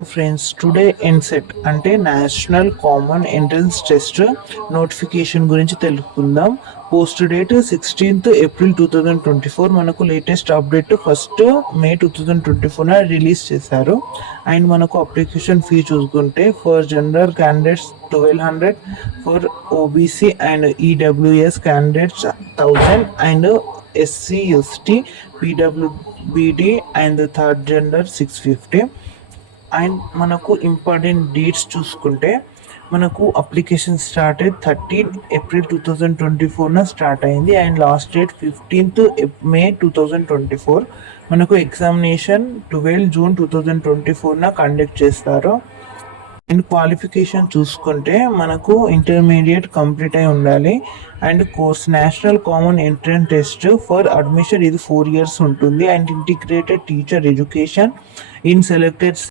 Friends, today NCET అంటే national common entrance test notification గురించి తెలుసుకుందాం. Post date 16th April 2024. మనకు latest update 1st May 2024 release చేశారు. And మనకు అప్లికేషన్ ఫీ చూసుకుంటే for general candidates 1200, for OBC and EWS candidates 1000, and SC ST PWBD and third gender 650. And మనకు important dates చూసుకుంటే మనకు application start అయ్యి 13 April 2024 start అయింది. And last date 15th May 2024. మనకు examination 12 June 2024 conduct చేస్తారు. And qualification చూసుకుంటే మనకు intermediate complete అయి ఉండాలి. And course national common entrance test for admission ఇది 4 years ఉంటుంది. And integrated teacher education in selected